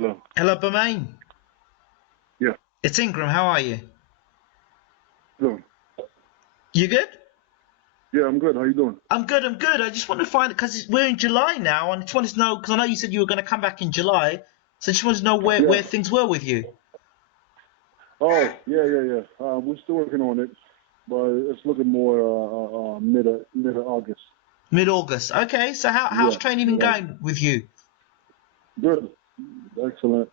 Hello. Hello, Bermane. Yeah. It's Ingram. How are you? Hello. You good? Yeah, I'm good. How you doing? I'm good. I'm good. I just wanted to find it because we're in July now, and I just wanted to know because I know you said you were going to come back in July, so I just wanted to know where Yeah. things were with you. Oh, yeah. We're still working on it, but it's looking more mid of August. Mid-August. Okay. So how's Yeah. training been Yeah. going with you? Good. Excellent.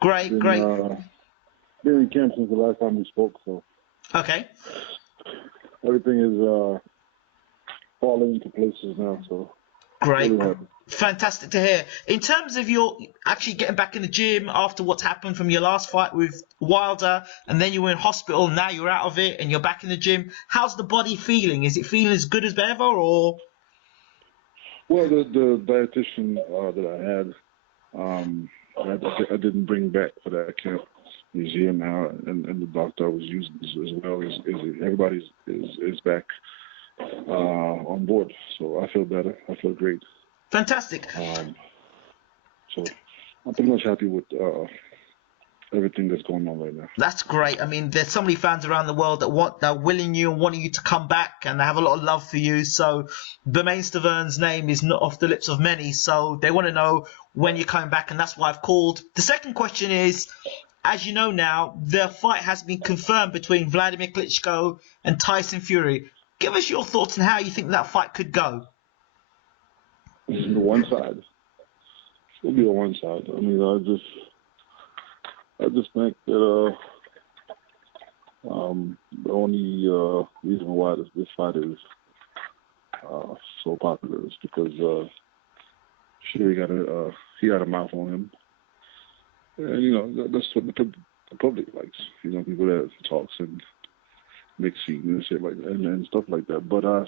Great. Been Great. uh been in camp since the last time we spoke, so Okay. everything is falling into places now. So Great. really happy. Fantastic to hear. In terms of your actually getting back in the gym after what's happened from your last fight with Wilder, and then you were in hospital, now you're out of it and you're back in the gym. How's the body feeling? Is it feeling as good as ever, or? Well, the dietitian that I had, I didn't bring back for that camp. He's here now, and the doctor I was using as well. Everybody's is back on board, so I feel better. I feel great. Fantastic. So I'm pretty much happy with everything that's going on right now. That's great. I mean, there's so many fans around the world that are willing you and wanting you to come back, and they have a lot of love for you. So, Bermane Stiverne's name is not off the lips of many. So they want to know when you're coming back, and that's why I've called. The second question is, as you know now, the fight has been confirmed between Vladimir Klitschko and Tyson Fury. Give us your thoughts on how you think that fight could go. The one side. It'll be on one side. I mean, I just think that the only reason why this fight is so popular is because Fury he got a mouth on him, and that's what the public likes. People that talks and make scenes and shit like that, and stuff like that. But I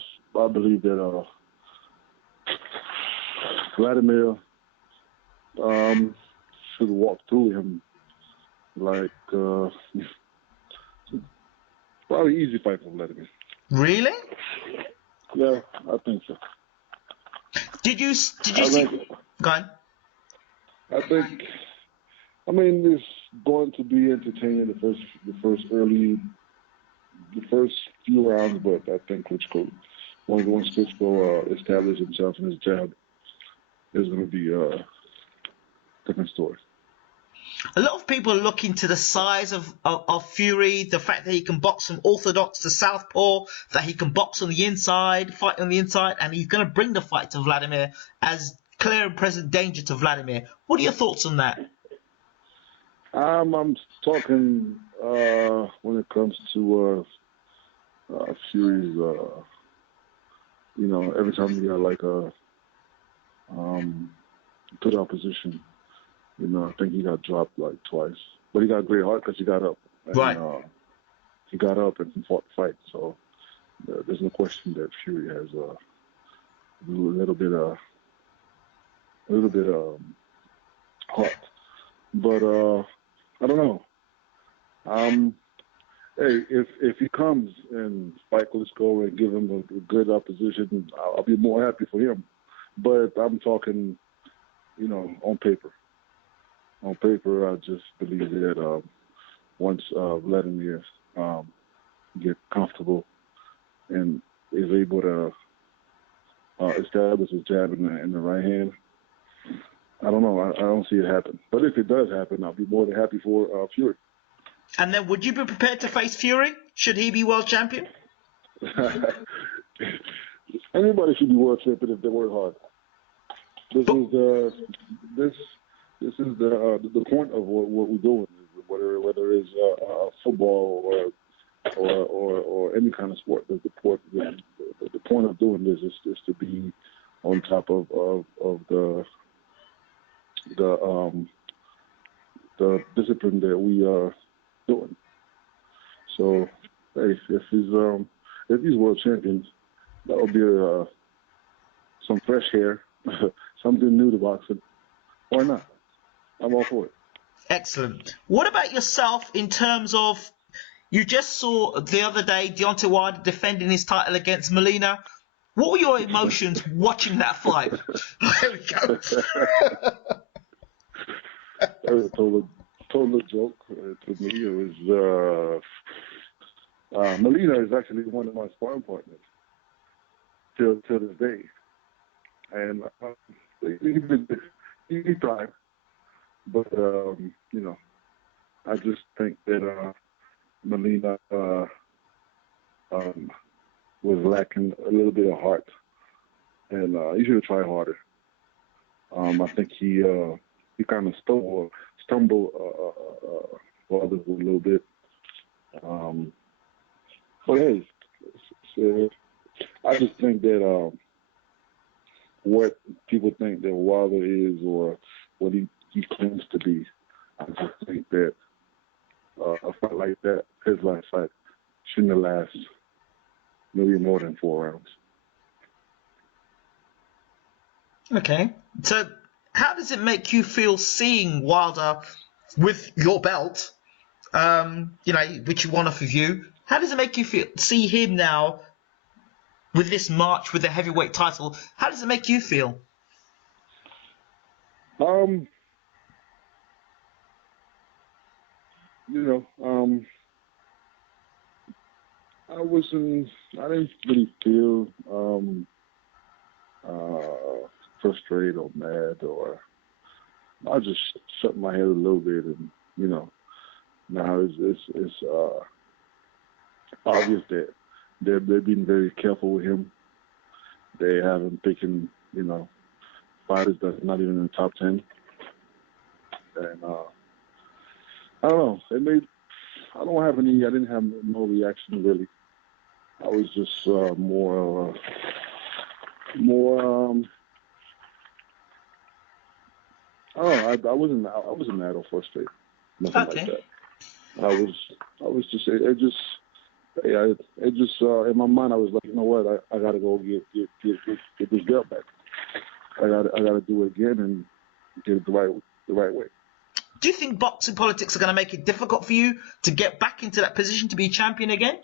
believe that Vladimir should walk through him like probably easy fight for Vladimir. Really? Yeah, I think so. Did you see? Go on. I think. I mean, it's going to be entertaining the first few rounds, but I think Klitschko, once Klitschko establishes himself in his jab, is going to be a different story. A lot of people are looking to the size of Fury, the fact that he can box from orthodox to southpaw, that he can box on the inside, fight on the inside, and he's going to bring the fight to Vladimir as clear and present danger to Vladimir. What are your thoughts on that? I'm talking when it comes to Fury's, every time he got like a good opposition, I think he got dropped like twice. But he got a great heart because he got up. And, Right. He got up and fought the fight. So there's no question that Fury has a little bit heart. But I don't know. Hey, if he comes and fight Klitschko and give him a good opposition, I'll be more happy for him. But I'm talking, on paper. On paper, I just believe that once Vladimir get comfortable and is able to establish his jab in the right hand, I don't know. I don't see it happen. But if it does happen, I'll be more than happy for Fury. And then would you be prepared to face Fury should he be world champion? Anybody should be world champion if they work hard. This is the point of what we're doing. Whether it's football or any kind of sport, the point of doing this is to be on top of the discipline that we are doing. So, hey, if he's world champions, that would be some fresh hair, something new to boxing. Why not? I'm all for it. Excellent. What about yourself in terms of, you just saw the other day Deontay Wilder defending his title against Molina. What were your emotions watching that fight? There we go. That was a total joke to me. It was Molina is actually one of my sparring partners till this day, and he tried, but you know, I just think that Molina was lacking a little bit of heart, and he should have tried harder. I think he kind of stumbled a little bit. But hey, I just think that what people think that Wilder is or what he claims to be, I just think that a fight like that, his last fight, shouldn't have lasted maybe more than 4 rounds. Okay, so how does it make you feel seeing Wilder with your belt, which you won off of you? How does it make you feel see him now with this march with the heavyweight title? How does it make you feel? I didn't really feel frustrated or mad, or I just shut my head a little bit, and now it's obvious that they've been very careful with him. They haven't taken fighters that's not even in the top 10, and I don't know. I didn't have no reaction really. I was just more. I wasn't mad or frustrated. Nothing like that. I was just. It just. In my mind, I was like, you know what? I gotta go get this belt back. I gotta do it again and get it the right way. Do you think boxing politics are going to make it difficult for you to get back into that position to be champion again?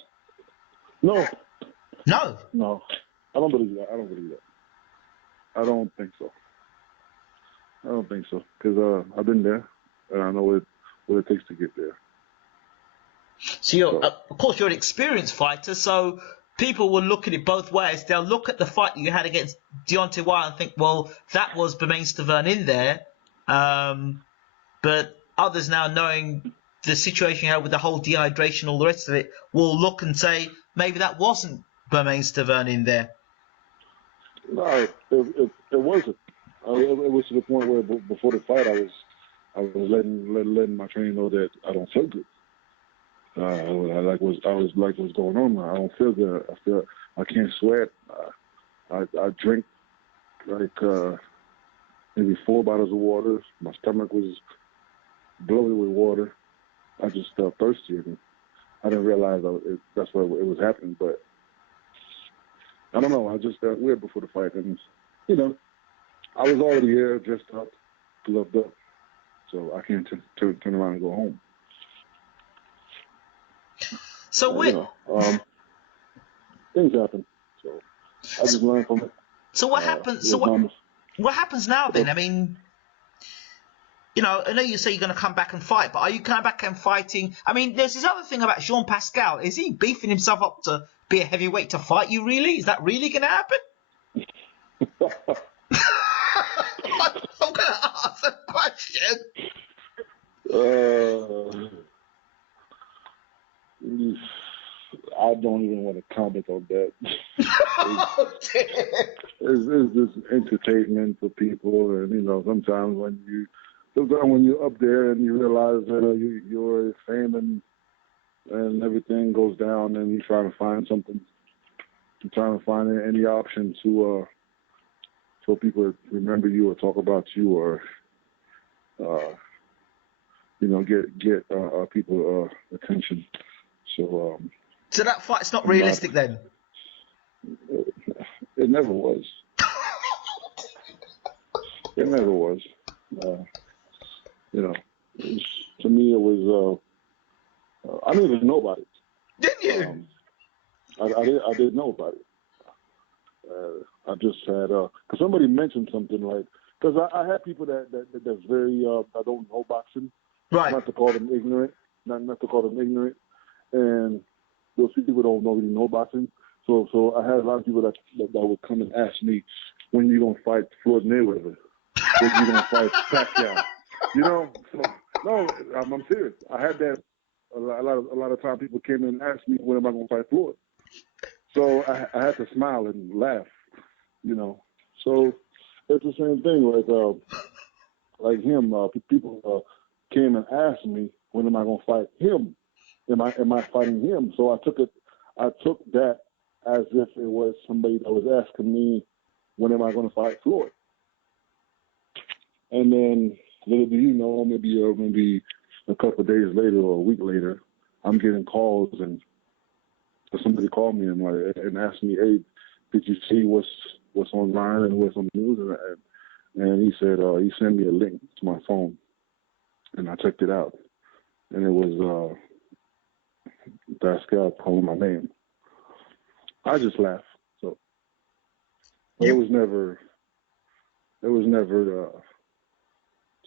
No. No? No. I don't believe that. I don't think so. Because I've been there, and I know what it takes to get there. So, of course, you're an experienced fighter, so people will look at it both ways. They'll look at the fight you had against Deontay Wilder and think, well, that was Bermane Stiverne in there. But others now, knowing the situation you had with the whole dehydration, all the rest of it, will look and say, maybe that wasn't Bermane Stiverne in there. No, it wasn't. It was to the point where before the fight, I was letting my trainer know that I don't feel good. I was like what's going on. I don't feel good. I can't sweat. I drink like maybe 4 bottles of water. My stomach was bloated with water. I just felt thirsty, and I didn't realize that's what it was happening. But I don't know. I just felt weird before the fight, and I was already here, dressed up, gloved up, so I can't turn around and go home. So things happen. So I just learned from it. So what happens? So what happens now then? I mean, I know you say you're going to come back and fight, but are you coming back and fighting? I mean, there's this other thing about Jean Pascal. Is he beefing himself up to be a heavyweight to fight you? Really? Is that really going to happen? I'm going to ask a question. I don't even want to comment on that. It's just entertainment for people, and sometimes when you're up there and you realize that your fame and everything goes down, and you're trying to find something, you're trying to find any option to so people remember you or talk about you or get people attention. So that fight's not realistic then? It never was. It never was. To me, it was. I didn't even know about it. Didn't you? I didn't know about it. I just had because somebody mentioned something like Because I have people that's very that don't know boxing. Right. Not to call them ignorant. Not to call them ignorant. And those people don't really know boxing. So I had a lot of people that would come and ask me, when you gonna fight Floyd Mayweather? When you gonna fight Pacquiao? You know? So, no, I'm serious. I had that a lot of time. People came in and asked me, when am I gonna fight Floyd? So I had to smile and laugh. You know. So it's the same thing. Like him, people came and asked me, when am I gonna fight him? Am I fighting him? So I took that as if it was somebody that was asking me, when am I going to fight Floyd? And then, little do you know, maybe a couple of days later or a week later, I'm getting calls, and somebody called me and asked me, hey, did you see what's online and what's on the news? And he said, he sent me a link to my phone, and I checked it out, and it was Pascal calling my name. I just laughed. So it was never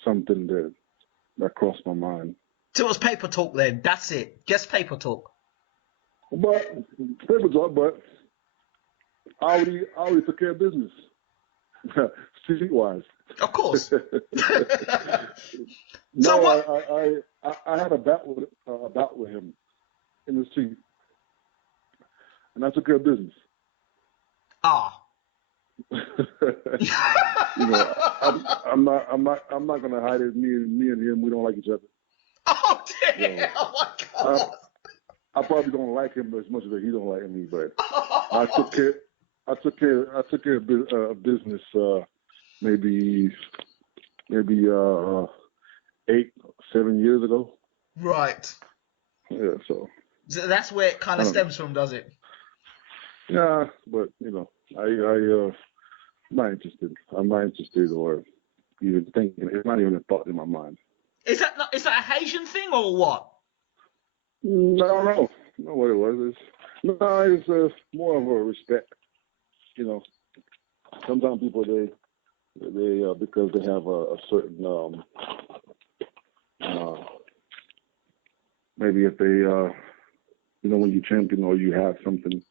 something that crossed my mind. So it was paper talk then. That's it. Just paper talk. But I already took care of business. Street-wise. Of course. No, So what? I had a bout with him in the street, and I took care of business. Ah. You know, I'm not gonna hide it. Me and him, we don't like each other. Oh dear! You know, Oh my God! I probably don't like him as much as he don't like me, but I took care of business. Maybe 8-7 years ago. Right. Yeah, so that's where it kind of stems from, does it? Yeah, but you know, I'm not interested. I'm not interested, or even thinking. It's not even a thought in my mind. Is that a Haitian thing or what? I don't know. Know what it was. It's more of a respect. You know, sometimes people they because they have a certain maybe if they you know, when you champion or you have something,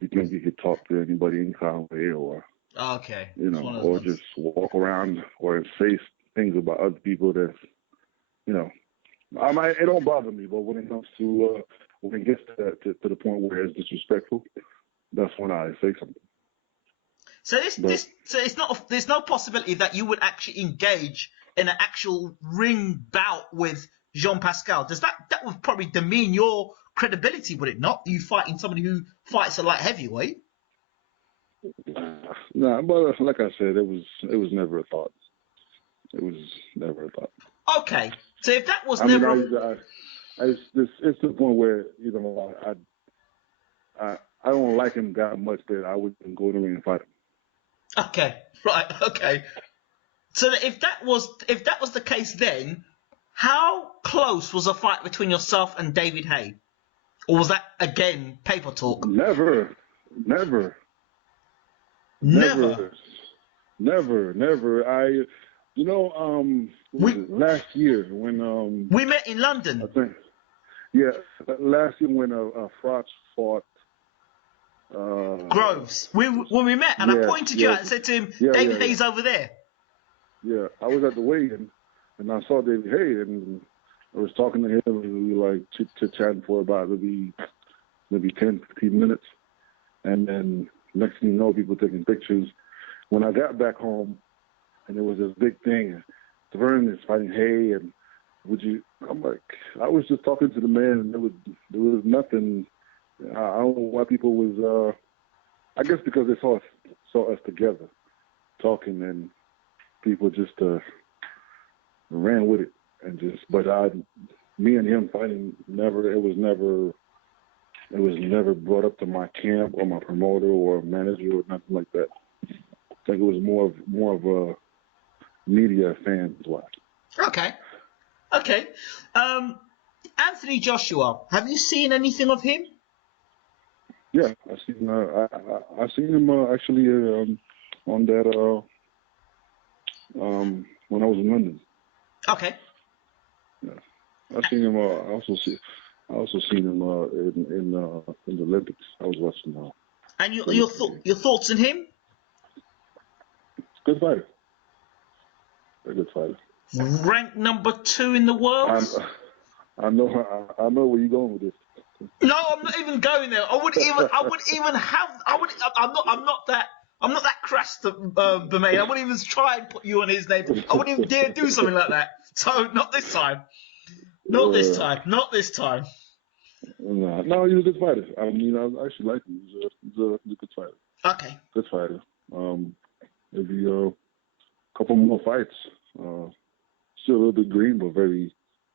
you think you could talk to anybody any kind of way, or Okay. you know, or just walk around or say things about other people that's, you know, it don't bother me, but when it comes to when it gets to the point where it's disrespectful, that's when I say something. So so it's not. There's no possibility that you would actually engage in an actual ring bout with Jean Pascal. That would probably demean your credibility, would it not? You fighting somebody who fights a light heavyweight. Nah, but like I said, it was never a thought. It was never a thought. Okay, so if that was it's to the point where, you know, I don't like him that much that I wouldn't go to the ring and fight him. Okay, right, okay. So if that was the case, then how close was a fight between yourself and David Haye, or was that again paper talk? Never. You know, last year when we met in London. I think, yeah, last year when Froch fought Groves. When we met, and I pointed you out and said to him, David Haye's over there. Yeah, I was at the weigh-in, and I saw David Haye, and I was talking to him, and we were like chit-chatting for about maybe 10, 15 minutes. And then next thing you know, people taking pictures. When I got back home, and it was this big thing, Stiverne is fighting Haye, and I'm like, I was just talking to the man, and there was nothing. I don't know why people was, I guess because they saw us together talking, and people just ran with it, and but me and him fighting, it was never brought up to my camp or my promoter or manager or nothing like that. I think it was more of a media fans watch. Okay. Anthony Joshua, have you seen anything of him? Yeah, I seen him actually on that when I was in London. Okay. Yeah, I seen him. I also seen him in the Olympics. I was watching. And your thoughts on him? Good fighter. A good fighter. Ranked number 2 in the world. I know. I know where you're going with this. No, I'm not even going there. I wouldn't even have. I'm not that crass, Bermane. I wouldn't even try and put you on his name. I wouldn't even dare do something like that. So not this time. Not this time. Not this time. No, he's a good fighter. I mean, I actually like him. He's a good fighter. Okay. Good fighter. Maybe a couple more fights. Still a little bit green, but very,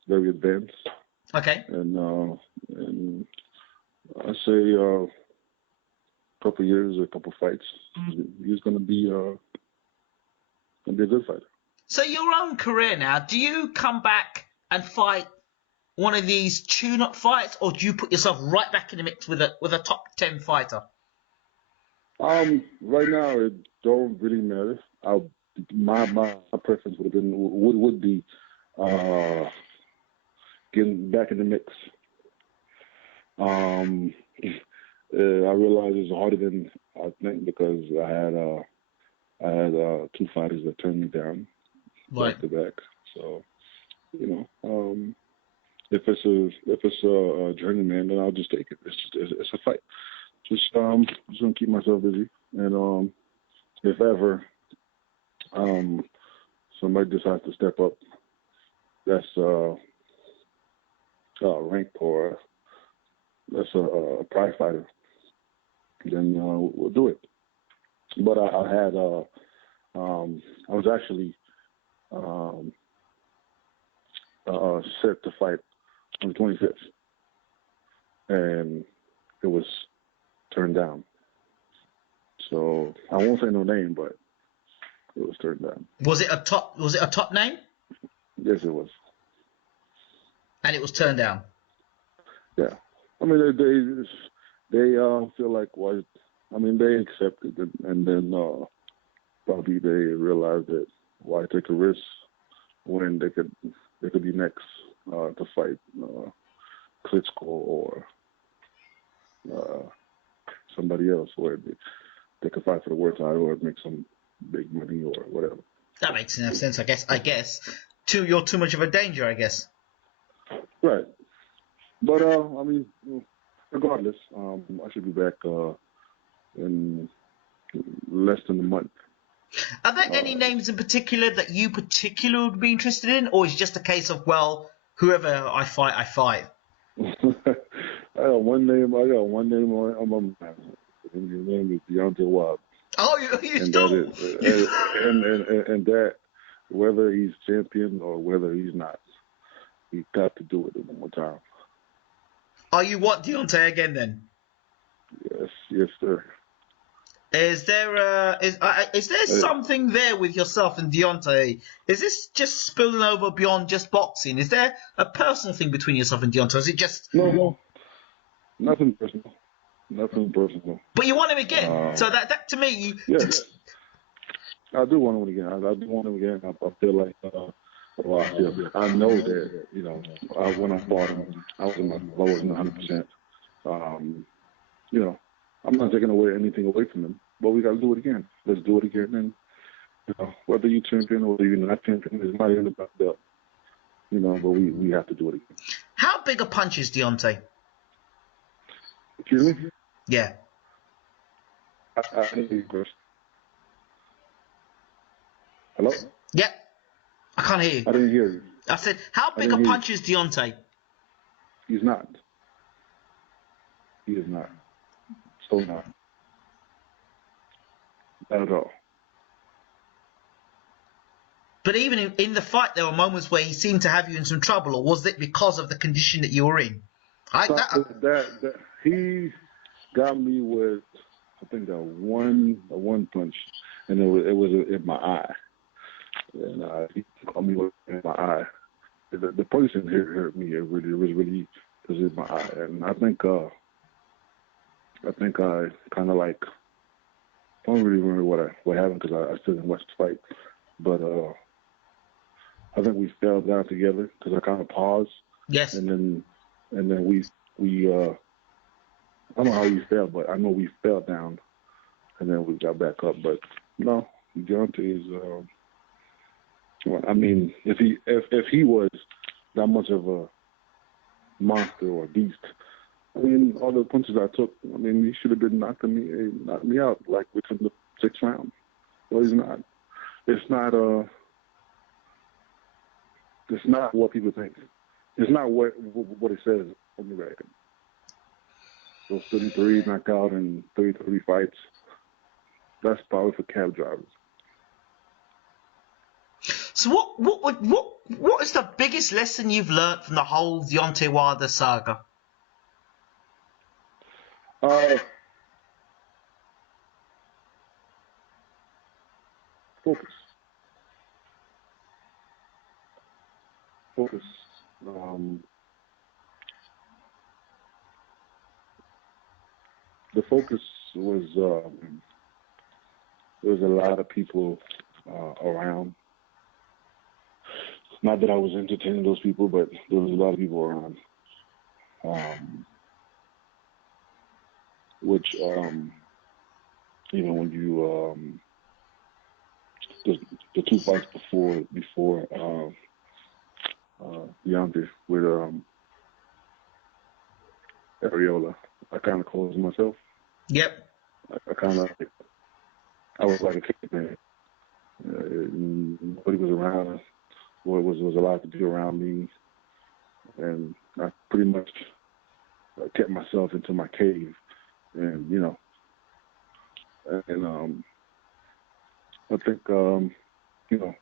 very advanced. Okay. And I say a couple years, a couple fights. He's gonna be a good fighter. So your own career now, do you come back and fight one of these tune-up fights, or do you put yourself right back in the mix with a top 10 fighter? Right now it don't really matter. My preference would be getting back in the mix. I realize it's harder than I think because I had 2 fighters that turned me down back to back. So if it's a journeyman, then I'll just take it. It's a fight. Just gonna keep myself busy, and if ever somebody decides to step up, that's ranked or that's a prize fighter, then we'll do it. But I was actually set to fight on the 25th, and it was turned down. So I won't say no name, but it was turned down. Was it a top name? Yes, it was. And it was turned down. Yeah, I mean they feel like they accepted it, and then probably they realized that why take a risk when they could be next to fight Klitschko or somebody else, where they could fight for the world title or make some big money or whatever. That makes enough sense, I guess. You're too much of a danger, I guess. Right. But regardless, I should be back in less than a month. Are there any names in particular that you particularly would be interested in, or is it just a case of, well, whoever I fight, I fight? I got one name on my mind. And his name is Deontay Wilder. Oh, you still? And that, whether he's champion or whether he's not, he's got to do it one more time. Oh, you want Deontay again then? Yes, sir. Is there something there with yourself and Deontay? Is this just spilling over beyond just boxing? Is there a personal thing between yourself and Deontay? Or is it just no, nothing personal. Nothing personal. But you want him again, so that to me, yes, I do want him again. I do want him again. I feel like, I know that when I fought him, I was in my lowest 100%. I'm not taking anything away from him, but we got to do it again. Let's do it again, and whether you're champion or whether you're not champion, it's not even about that. But we have to do it again. How big a punch is Deontay? Excuse me? Yeah. I didn't hear you first. Hello? Yeah. I can't hear you. I didn't hear you. I said, how big a punch is Deontay? He's not. He is not. So not. Not at all. But even in the fight, there were moments where he seemed to have you in some trouble, or was it because of the condition that you were in? He got me with, I think, a one punch, and it was in my eye, and he caught me in my eye. The person hurt me. It was really in my eye, and I think I kind of like, I don't really remember what happened because I still didn't watch the fight, but I think we fell down together because I kind of paused, Yes. and then we I don't know how we fell, but I know we fell down, and then we got back up. But no, Deontay is. Well, I mean, if he was that much of a monster or a beast, I mean, all the punches I took, I mean, he should have been knocking me out like within the 6th round. Well, he's not. It's not what people think. It's not what it says on the record. Those 33 knockout and 33 fights. That's probably for cab drivers. So what is the biggest lesson you've learned from the whole Deontay Wilder saga? Focus. The focus was there was a lot of people around. Not that I was entertaining those people, but there was a lot of people around. Which you know, when you the 2 fights before Deontay with Areola, I kind of closed myself. Yep. I was like a kid, man. Nobody was around. Was a lot to do around me, and I pretty much kept myself into my cave, and you know, and I think you know,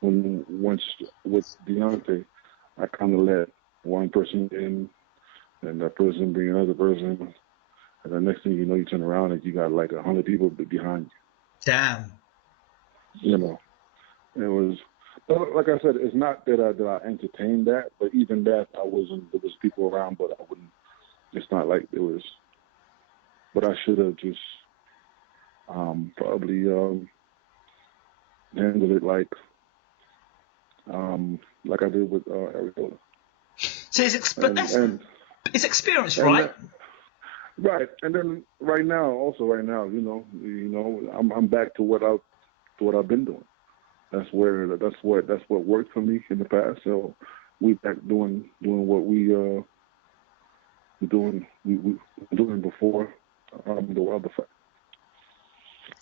once with Deontay, I kind of let one person in, and that person bring another person, and the next thing you know, you turn around and you got like 100 people behind you. Damn. You know, it was. But like I said, it's not that I entertained that, but even that I wasn't. There was people around, but I wouldn't. It's not like there was. But I should have just probably handled it like I did with Arizona. So it's experience, right? Right, and then right now, you know, I'm back to what I've been doing. That's what worked for me in the past. So we back doing what we were doing before the Wilder fight.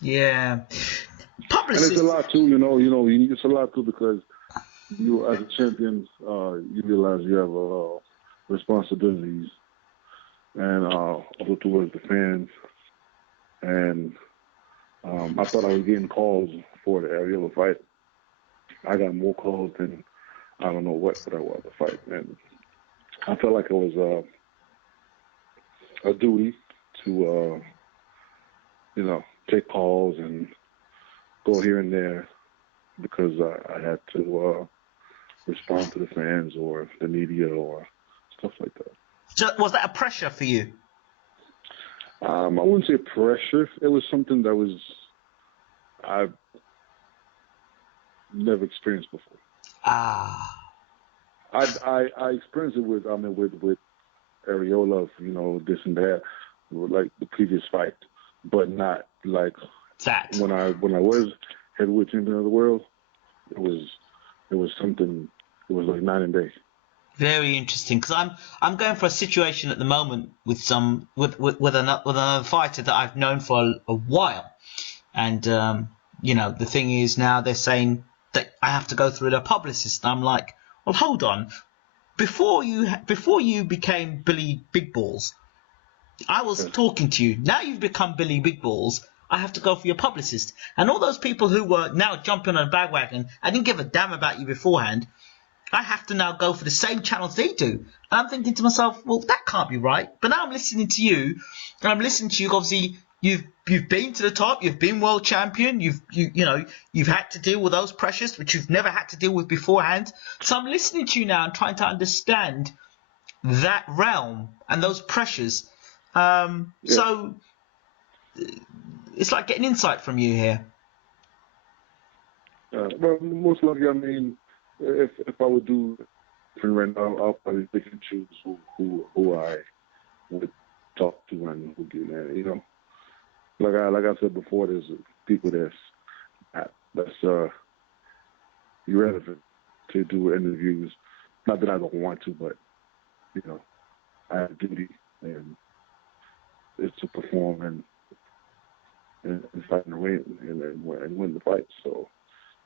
Yeah. Publicist. And it's a lot too, you know, it's a lot too because you as a champion, you realize you have responsibilities, and also towards the fans. And I thought I was getting calls for the Areola fight. I got more calls than I don't know what for that Wilder fight, and I felt like it was a duty to you know, take calls and go here and there because I had to respond to the fans or the media or stuff like that. So was that a pressure for you? I wouldn't say pressure. It was something that I've never experienced before. I experienced it with Areola, you know, this and that, like the previous fight, but not like that. When I was heavyweight champion of the world, it was something. It was like night and day. Very interesting, because I'm going for a situation at the moment with another fighter that I've known for a while, and you know, the thing is now they're saying that I have to go through their publicist. And I'm like, well, hold on, before you became Billy Big Balls, I was talking to you. Now you've become Billy Big Balls. I have to go for your publicist, and all those people who were now jumping on a bandwagon, I didn't give a damn about you beforehand. I have to now go for the same channels they do. And I'm thinking to myself, well, that can't be right. But now I'm listening to you, and I'm listening to you. Obviously, you've been to the top. You've been world champion. You've had to deal with those pressures, which you've never had to deal with beforehand. So I'm listening to you now and trying to understand that realm and those pressures. So it's like getting insight from you here. Well, most likely, I mean, if I would do different right now, I'll probably pick and choose who I would talk to and who get that. You know, like I said before, there's people that's irrelevant to do interviews. Not that I don't want to, but you know, I have a duty and it's to perform and fight and win and win the fight. So,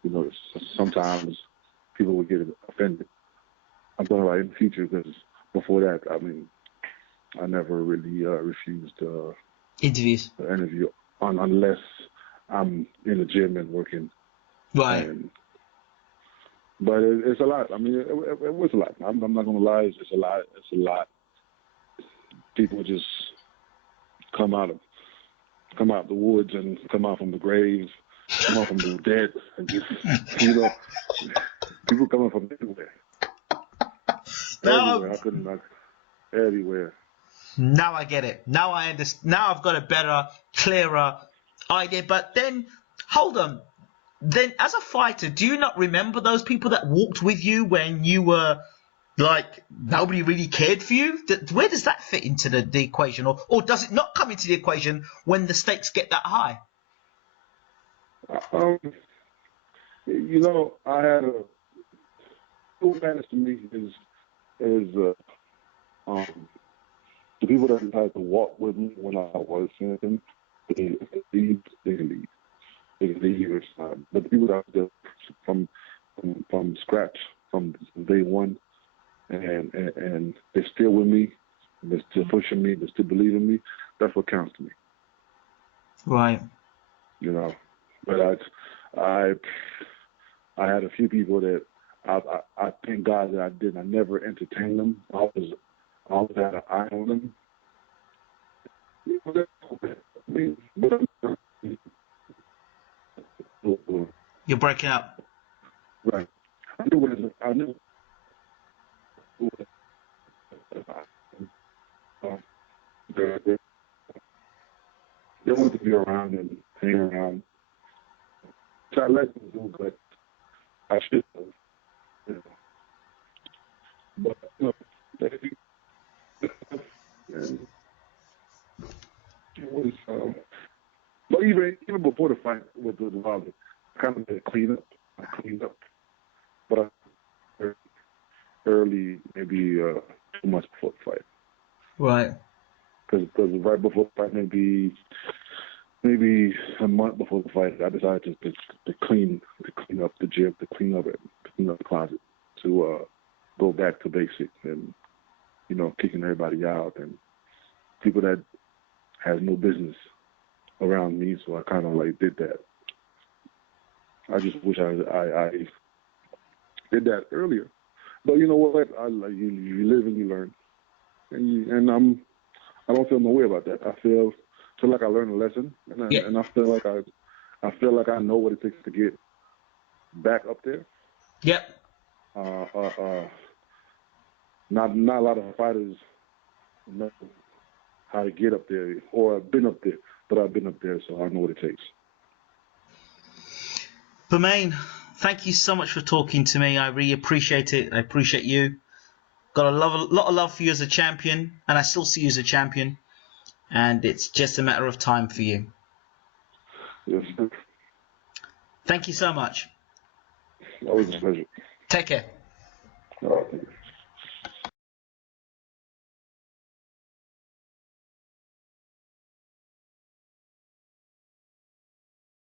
you know, sometimes people would get offended. I'm talking about in the future because before that, I mean, I never really refused Interviews. an interview unless I'm in the gym and working. Right. But it's a lot. I mean, it was a lot. I'm not gonna lie. It's a lot. It's a lot. People just come out of the woods and come out from the graves, come out from the dead, and just people coming from everywhere. Now, Everywhere. I couldn't everywhere. now I get it. Now I understand. Now I've got a better, clearer idea. But then, hold on. Then, as a fighter, do you not remember those people that walked with you when you were like nobody really cared for you? Where does that fit into the equation, or does it not come into the equation when the stakes get that high? You know, I had what matters to me is the people that had to walk with me when I was champion. They can lead. They can lead. But the people that are from scratch, from day one, and they're still with me, and they're still pushing me, they're still believing me. That's what counts to me. Right. You know, but I had a few people that I thank God that I didn't. I never entertained them. I always had an eye on them. You're breaking up. Right. I knew they wanted to be around and hang around. So I let them do, but I should have. You know. But and it was. But even before the fight with Wilder, I kind of did clean up. I cleaned up, but early, maybe 2 months before the fight. Right. Because right before the fight, maybe a month before the fight, I decided to clean up the gym, to clean up the closet, to go back to basic and kicking everybody out and people that has no business around me. So I kind of like did that. I just wish I did that earlier. But you know what? You live and you learn, and I don't feel no way about that. I feel like I learned a lesson, and I feel like I know what it takes to get back up there. Yep. Not a lot of fighters know how to get up there or have been up there, but I've been up there, so I know what it takes. Bermane, thank you so much for talking to me. I really appreciate it. I appreciate you. Got a lot of love for you as a champion, and I still see you as a champion. And it's just a matter of time for you. Yes, sir. Thank you so much. Always a pleasure. Take care. All right.